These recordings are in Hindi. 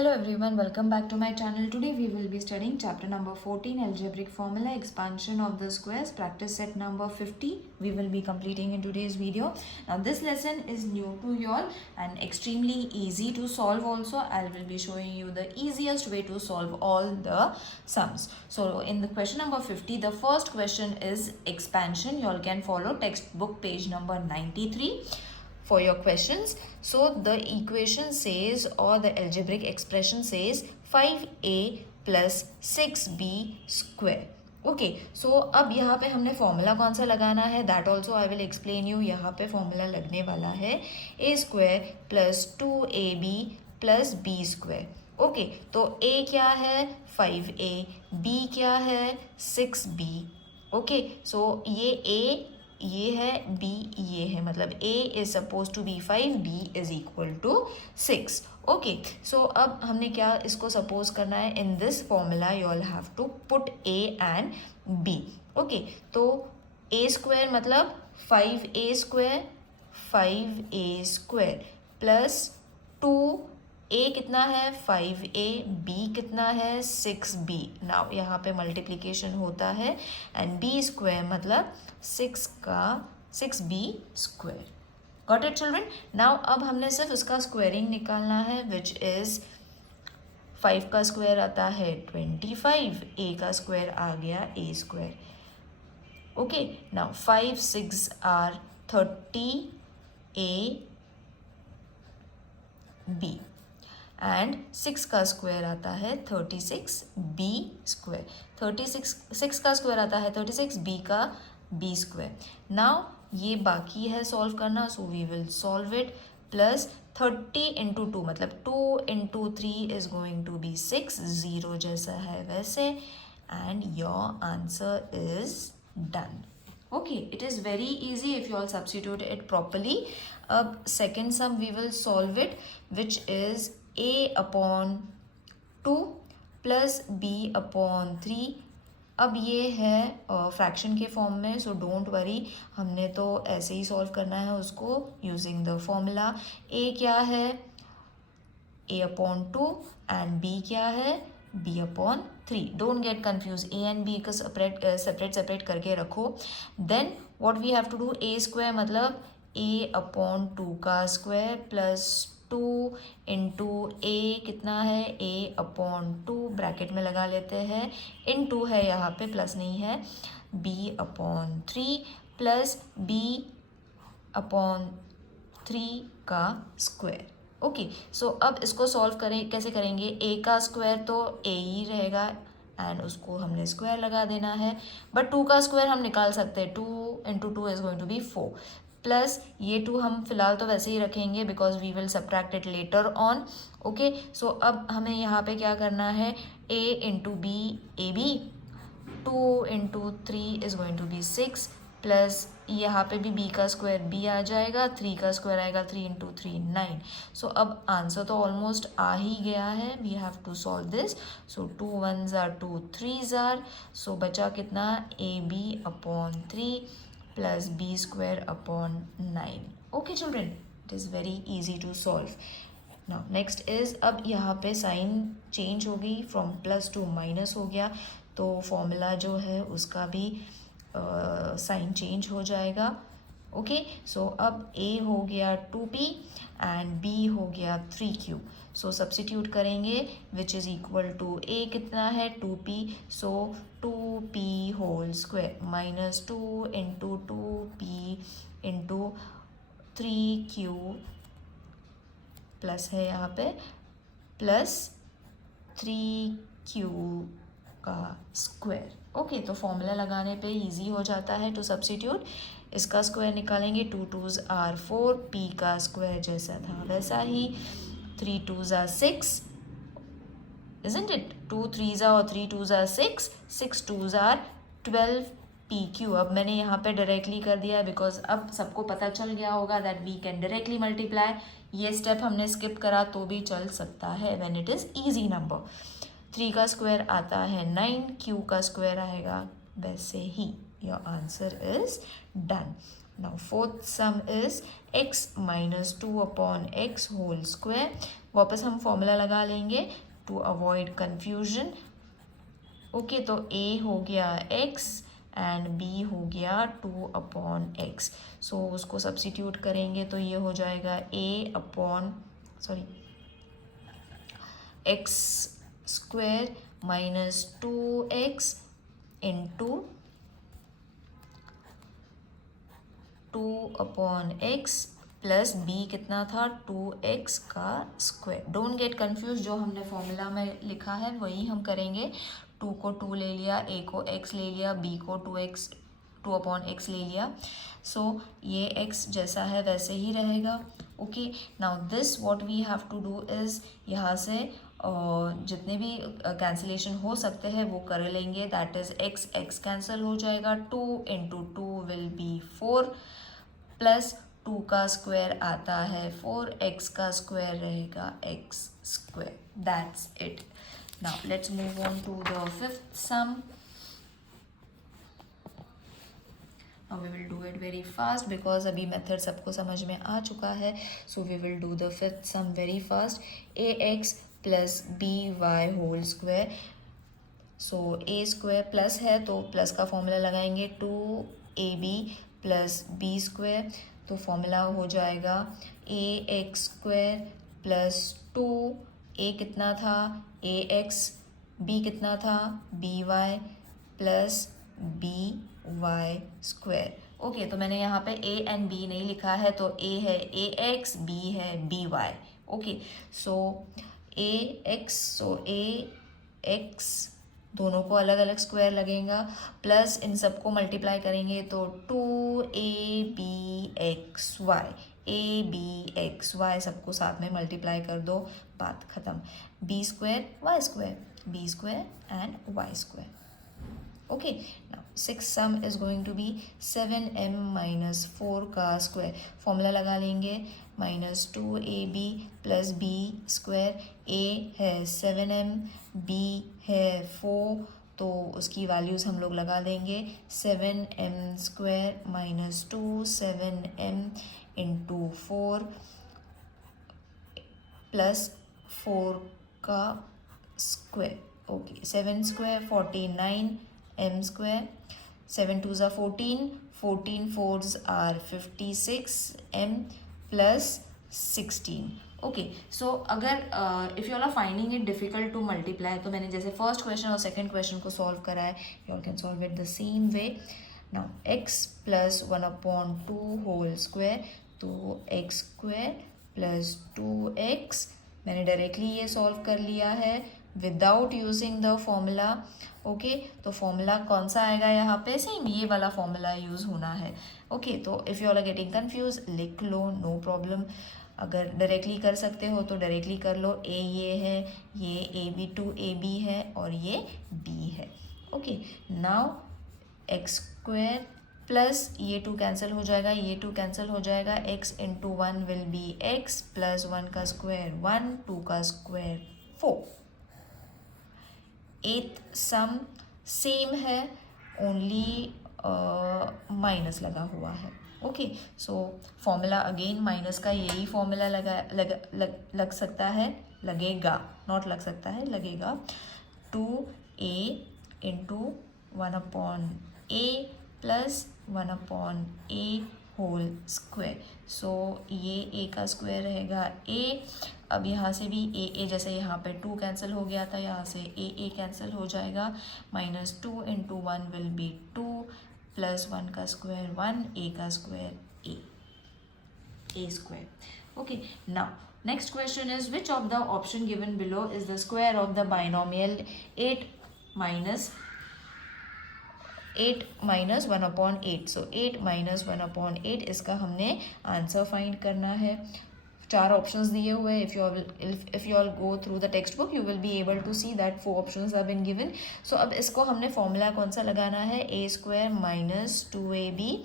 Hello everyone, welcome back to my channel. Today we will be studying chapter number 14, algebraic formula, expansion of the squares, practice set number 50. We will be completing in today's video. Now this lesson is new to you all and extremely easy to solve also. I will be showing you the easiest way to solve all the sums. So in the question number 50, the first question is expansion. You all can follow textbook page number 93. For your questions. So the equation says, or the algebraic expression says 5a plus 6b square. Okay so अब यहाँ पे हमने फॉर्मूला कौन सा लगाना है, that also I will explain you. यहाँ पे फॉर्मूला लगने वाला है a square plus 2ab plus b square. Okay तो a क्या है 5a, b क्या है 6b. ओके सो ये a ये है b ये है, मतलब a is suppose to be 5, b is equal to 6. Okay so अब हमने क्या इसको सपोज करना है, in this formula you all have to put a and b. Okay तो a स्क्वायर मतलब 5a square, 5a square plus 2a कितना है 5a, b कितना है 6b. नाउ यहाँ पे मल्टीप्लिकेशन होता है एंड b स्क्वायर मतलब 6b square. Got it children. Now अब हमने सिर्फ उसका स्क्वायरिंग निकालना है, विच इज 5 का स्क्वायर आता है 25, a का स्क्वायर आ गया a square. Okay now 5 6 are 30a b and 6 का स्क्वायर आता है 36b स्क्वायर. 6 का स्क्वायर आता है 36b का b स्क्वायर. नाउ ये बाकी है सॉल्व करना, so we will solve it. Plus 30 into 2 मतलब 2 into 3 is going to be 6, 0 जैसा है वैसे, and your answer is done. Okay, it is very easy if you all substitute it properly. Second sum we will solve it, which is a upon 2 plus b upon 3. अब ये है फ्रैक्शन के फॉर्म में, सो डोंट वरी, हमने तो ऐसे ही सॉल्व करना है उसको यूजिंग द फॉर्मूला. a क्या है a upon 2 एंड b क्या है b upon 3. Don't get confuse, a and b को सेपरेट करके रखो. Then what we have to do, a square मतलब a अपॉन 2 का स्क्वायर प्लस 2 इंटू a कितना है a अपॉन 2, ब्रैकेट में लगा लेते हैं, इंटू है यहाँ पे प्लस नहीं है, b upon 3 plus b upon 3 का स्क्वायर. ओके सो अब इसको सॉल्व करें, कैसे करेंगे, a का स्क्वायर तो a ही रहेगा एंड उसको हमने स्क्वायर लगा देना है, बट 2 का स्क्वायर हम निकाल सकते हैं, 2 into 2 is going to be 4 plus ये 2 हम फिलहाल तो वैसे ही रखेंगे because we will subtract it later on. Okay so अब हमें यहाँ पे क्या करना है, a into b a b, 2 into 3 is going to be 6 plus यहाँ पे भी b का स्क्वायर b आ जाएगा, 3 का स्क्वायर आएगा 3 इंटू 3 9. सो अब आंसर तो ऑलमोस्ट आ ही गया है, we have to solve this. So 2 1s are 2 3s are, so बचा कितना a b upon 3 plus b square upon 9. Okay children, it is very easy to solve. Now next is, अब यहाँ पे साइन चेंज हो गई, फ्रॉम प्लस टू माइनस हो गया, तो फॉर्मूला जो है उसका भी साइन चेंज हो जाएगा. ओके सो अब a हो गया 2p एंड b हो गया 3q. सो सब्स्टिट्यूट करेंगे, which is equal to a कितना है 2p, so 2p whole square minus 2 into 2p into 3q plus है यहाँ पे प्लस 3q का स्क्वायर. ओके तो फॉर्मूला लगाने पे इजी हो जाता है टू सब्स्टिट्यूट. इसका स्क्वायर निकालेंगे, 2 2s आर 4, p का स्क्वायर जैसा था वैसा ही, 3 2s are 6, isn't it, 2 3s are और 3 2s are 6, 6 2s are 12 pq. अब मैंने यहाँ पे डायरेक्टली कर दिया बिकॉज अब सबको पता चल गया होगा that we can directly multiply. ये स्टेप हमने स्किप करा तो भी चल सकता है when it is easy number. 3 का स्क्वायर आता है 9, q का स्क्वायर आएगा वैसे ही. Your answer is done. Now fourth sum is x minus 2 upon x whole square. वापस हम फॉर्मूला लगा लेंगे टू अवॉइड कन्फ्यूजन। ओके, तो a हो गया x एंड b हो गया 2/x। सो उसको सब्सिट्यूट करेंगे तो ये हो जाएगा x square minus 2x into 2/x plus b कितना था 2x का स्क्वायर। डोंट गेट कन्फ्यूज, जो हमने फॉर्मूला में लिखा है वही हम करेंगे। 2 को 2 ले लिया, a को x ले लिया, b को 2/x ले लिया। सो ये x जैसा है वैसे ही रहेगा। Okay, now this what we have to do is यहाँ से जितने भी कैंसिलेशन हो सकते हैं वो कर लेंगे। दैट इज़ x कैंसिल हो जाएगा, 2 इंटू 2 विल बी 4 प्लस 2 का स्क्वायर आता है 4, x का स्क्वायर रहेगा x square. That's it. Now let's move on to the fifth sum. Now we will do it very fast because अभी method सबको समझ में आ चुका है. So we will do the fifth sum very fast. ax plus by whole square. So a square plus है तो plus का फॉर्मूला लगाएंगे 2ab plus b square. तो फॉर्मूला हो जाएगा ax square plus 2 a कितना था ax, b कितना था by plus by square. Okay, तो मैंने यहाँ पे a एंड b नहीं लिखा है, तो a है ax, b है by। ओके, सो ax दोनों को अलग अलग स्क्वायर लगेगा, प्लस इन सबको मल्टीप्लाई करेंगे तो 2abxy, abxy सबको साथ में मल्टीप्लाई कर दो, बात ख़त्म। b square y square, b square and y square. Okay, now six sum is going to be 7m minus 4 का स्क्वायर। फॉर्मूला लगा लेंगे minus 2ab plus b square. a है 7m, b है 4, तो उसकी वैल्यूज़ हम लोग लगा देंगे 7m square minus 2 7m into 4 plus 4 का square. Okay, 7 square 49 m square, 7 2s are 14, 14 4s are 56 m plus 16। Okay, so अगर if you all are finding it difficult to multiply, तो मैंने जैसे फर्स्ट क्वेश्चन और सेकंड क्वेश्चन को सॉल्व करा है, you all can solve it the same way. Now x plus 1/2 whole square, तो x स्क्वायर प्लस 2x, मैंने डायरेक्टली ये सॉल्व कर लिया है without using the formula. Okay, तो फॉर्मूला कौन सा आएगा यहाँ पे, सेम ये वाला फॉर्मूला यूज़ होना है। ओके, तो if you all are getting confuse लिख लो, नो प्रॉब्लम। अगर डायरेक्टली कर सकते हो तो डायरेक्टली कर लो। a ये है, ये ab है और ये b है। Okay, now x square plus ये 2 कैंसिल हो जाएगा, ये 2 कैंसिल हो जाएगा, x into 1 will be x plus 1 का स्क्वायर 1, 2 का स्क्वायर 4। एथ सम सेम है, ओनली माइनस लगा हुआ है। Okay, so formula again minus का यही फॉर्मूला लग सकता है, लगेगा, नॉट लग सकता है, लगेगा 2a into 1/a plus 1/a whole square. So ये a का स्क्वायर रहेगा a। अब यहाँ से भी a जैसे यहाँ पे 2 कैंसिल हो गया था, यहाँ से a कैंसिल हो जाएगा, minus 2 into 1 will be 2 plus 1 का स्क्वायर 1, a का square a square. Okay, now next question is which of the option given below is the square of the binomial 8 minus 1/8। So 8 minus 1/8 इसका हमने आंसर फाइंड करना है। 4 ऑप्शंस दिए हुए हैं। If you all go through the text book you will be able to see that 4 options have been given. So अब इसको हमने फॉर्मूला कौन सा लगाना है, a square minus 2ab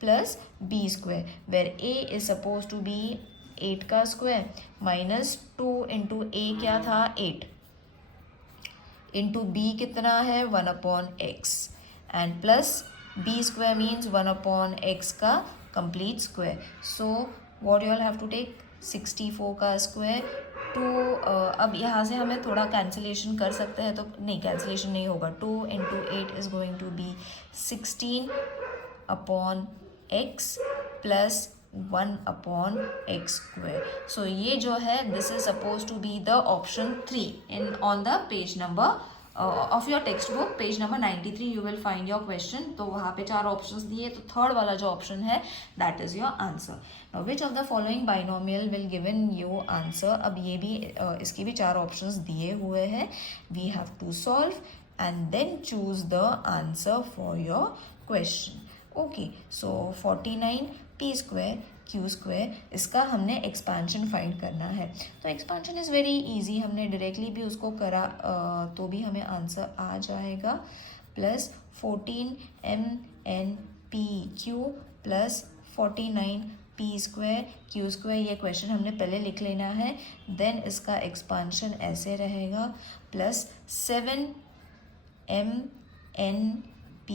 plus b square, where a is suppose to be 8 का स्क्वायर माइनस 2 इंटू a क्या था 8 इंटू b कितना है 1/x and plus b square means 1/x का complete square. So what you all have to take 64 का स्क्वायर अब यहाँ से हमें थोड़ा कैंसिलेशन कर सकते हैं, तो नहीं, कैंसिलेशन नहीं होगा. 2 into 8 is going to be 16 upon x plus 1 upon x square. So ये जो है, this is supposed to be the option 3 in on the page number of your textbook, page number 93 you will find your question. तो वहाँ पे 4 options दिए, तो थर्ड वाला जो option है that is your answer. Now which of the following binomial will given you answer. अब ये भी इसकी भी 4 options दिए हुए हैं. We have to solve and then choose the answer for your question. Okay, so 49 p square q square, इसका हमने एक्सपांशन फाइंड करना है. तो एक्सपांशन इज़ वेरी इजी, हमने डायरेक्टली भी उसको करा तो भी हमें आंसर आ जाएगा. Plus 14 mn p q plus 49 p square q square. ये क्वेश्चन हमने पहले लिख लेना है. देन इसका एक्सपांशन ऐसे रहेगा, plus 7 mn p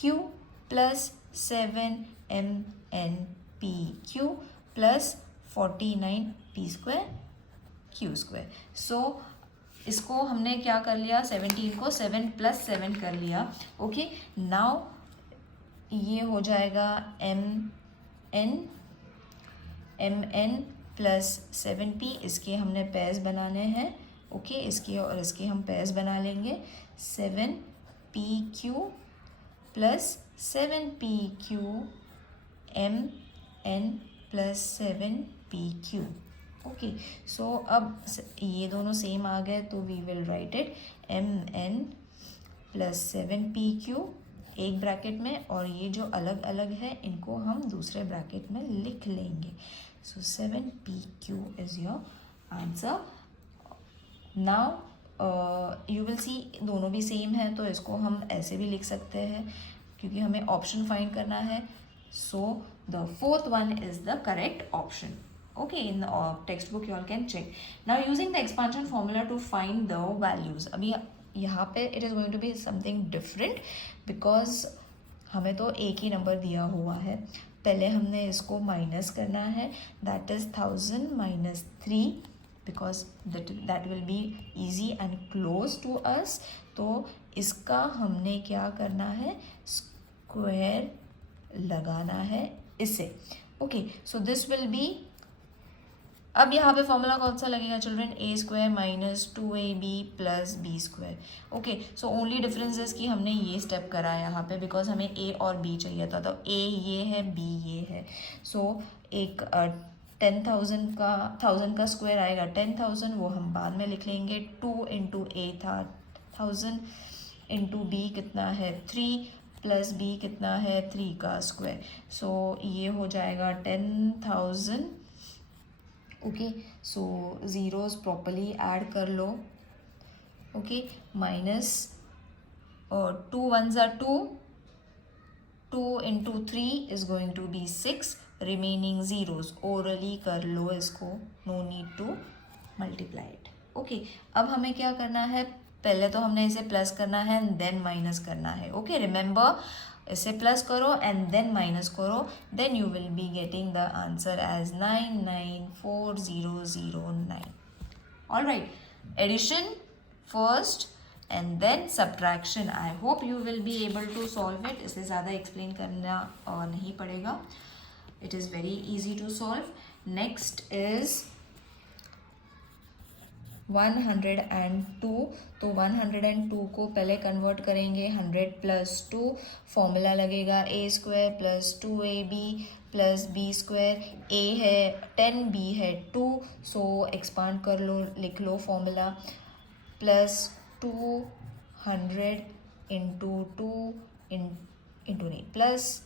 q plus 7 mn p q plus 49 p square q square. So इसको हमने क्या कर लिया, 17 को 7 प्लस 7 कर लिया. ओके, नाउ ये हो जाएगा mn प्लस 7p. इसके हमने पेयर्स बनाने हैं. ओके, इसके और इसके हम पेयर्स बना लेंगे. 7pq plus 7pq mn plus 7pq. Okay, so अब ये दोनों सेम आ गए, तो we will write it mn plus 7pq एक ब्रैकेट में, और ये जो अलग अलग है इनको हम दूसरे ब्रैकेट में लिख लेंगे. सो 7pq is your answer. Now you will see दोनों भी सेम है, तो इसको हम ऐसे भी लिख सकते हैं क्योंकि हमें ऑप्शन फाइंड करना है. So the fourth one is the correct option. Okay, in text book you all can check. Now using the expansion formula to find the values. अभी यहाँ पे it is going to be something different, because हमें तो एक ही नंबर दिया हुआ है. पहले हमने इसको माइनस करना है, that is 1000 minus 3, because that will be easy and close to us. तो इसका हमने क्या करना है, स्क्वायर लगाना है इसे. Okay, so this will be. अब यहाँ पे फॉर्मूला कौन सा लगेगा children, a square minus 2ab plus b square. Okay, so only difference is कि हमने ये स्टेप करा है यहाँ पे, बिकॉज हमें ए और बी चाहिए था. तो ए ये है, बी ये है. सो एक 10,000 का स्क्वायर आएगा 10,000, वो हम बाद में लिख लेंगे. 2 इंटू ए था 1000 इंटू बी कितना है 3 प्लस बी कितना है 3 का स्क्वायर. सो ये हो जाएगा 10,000. Okay, so zeros properly add कर लो. Okay, minus 2 1s are 2, 2 into 3 is going to be 6. Remaining zeros orally कर लो इसको, no need to multiply it. Okay, अब हमें क्या करना है, पहले तो हमने इसे प्लस करना है एंड देन माइनस करना है. ओके, रिमेंबर, इसे प्लस करो एंड देन माइनस करो, then you will be getting the answer as 994009. All right, addition first and then subtraction. I hope you will be able to solve it. इसे ज़्यादा एक्सप्लेन करना नहीं पड़ेगा. It is very easy to solve. Next is 102. तो 102 को पहले कन्वर्ट करेंगे 100 प्लस 2. फॉर्मूला लगेगा a square plus 2ab plus b square. A है 10, बी है 2, सो एक्सपांड कर लो, लिख लो फॉर्मूला. प्लस 200 इंटू 2 इंटू नहीं, प्लस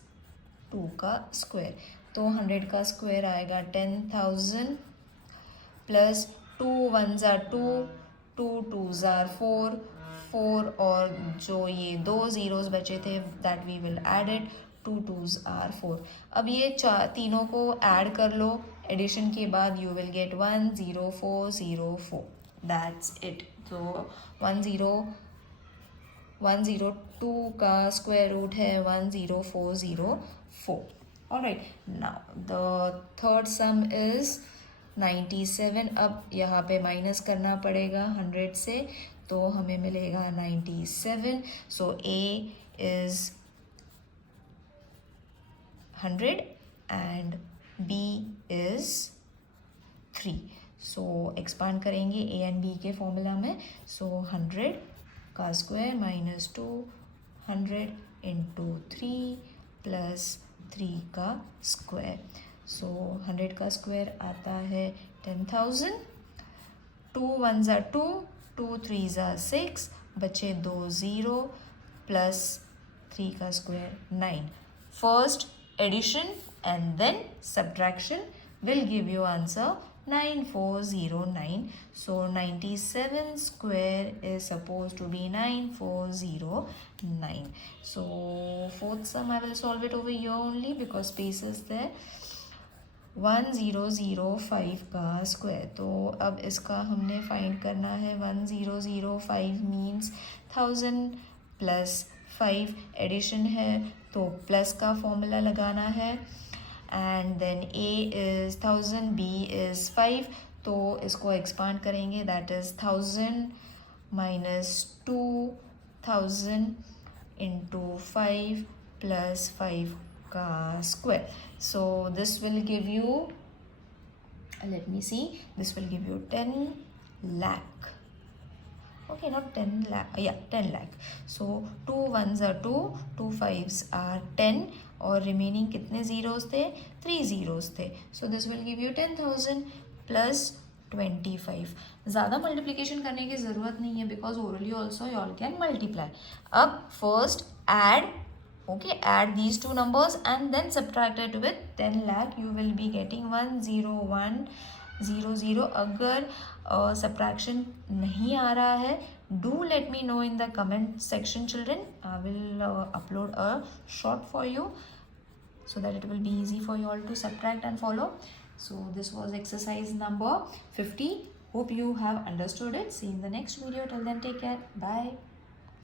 2 का स्क्वायर. तो 100 का स्क्वायर आएगा 10,000 plus 2 1s are 2, 2 2s are 4, 4 और जो ये 2 ज़ीरोज़ बचे थे that we will add it, 2 2s are 4. अब ये तीनों को ऐड कर लो. एडिशन के बाद you will get 10404. That's it. तो 102 का स्क्वायर रूट है 10404. Alright, now the third some is 97, अब यहाँ पे माइनस करना पड़ेगा 100 से, तो हमें मिलेगा 97. सो A is 100 and B is 3. So expand करेंगे A एंड B के फॉर्मूला में. सो 100 का स्क्वायर माइनस 200 इंटू 3 प्लस 3 का स्क्वायर. सो 100 का स्क्वायर आता है 10,000. 2 1s are 2, 2 3s are 6, बचे 2 0 प्लस 3 का square 9. First addition and then subtraction will give you answer 9409. So 97 square is supposed to be 9409. So fourth sum I will solve it over here only because space is there. 1005 का स्क्वायर. तो अब इसका हमने फाइंड करना है. 1005 मीन्स 1000 प्लस 5 एडिशन है, तो प्लस का फॉर्मूला लगाना है. And then A is 1000, B is 5, तो इसको एक्सपांड करेंगे. That is 1000 minus 2000 into 5 plus 5 का square. So this will give you, let me see, this will give you 10 lakh. Okay, not 10 lakh, yeah, 10 lakh. So 2 1s are 2, 2 5s are 10, और रिमेनिंग कितने ज़ीरोज़ थे? 3 ज़ीरोज़ थे. So this will give you 10,000 plus 25. ज़्यादा मल्टीप्लिकेशन करने की ज़रूरत नहीं है because orally also you all can multiply. अब first add, okay, add these two numbers and then subtract it with 10 lakh. You will be getting 10100. अगर subtraction नहीं आ रहा है, do let me know in the comment section, children. I will upload a short for you so that it will be easy for you all to subtract and follow. So this was exercise number 50. Hope you have understood it. See you in the next video. Till then, take care. Bye.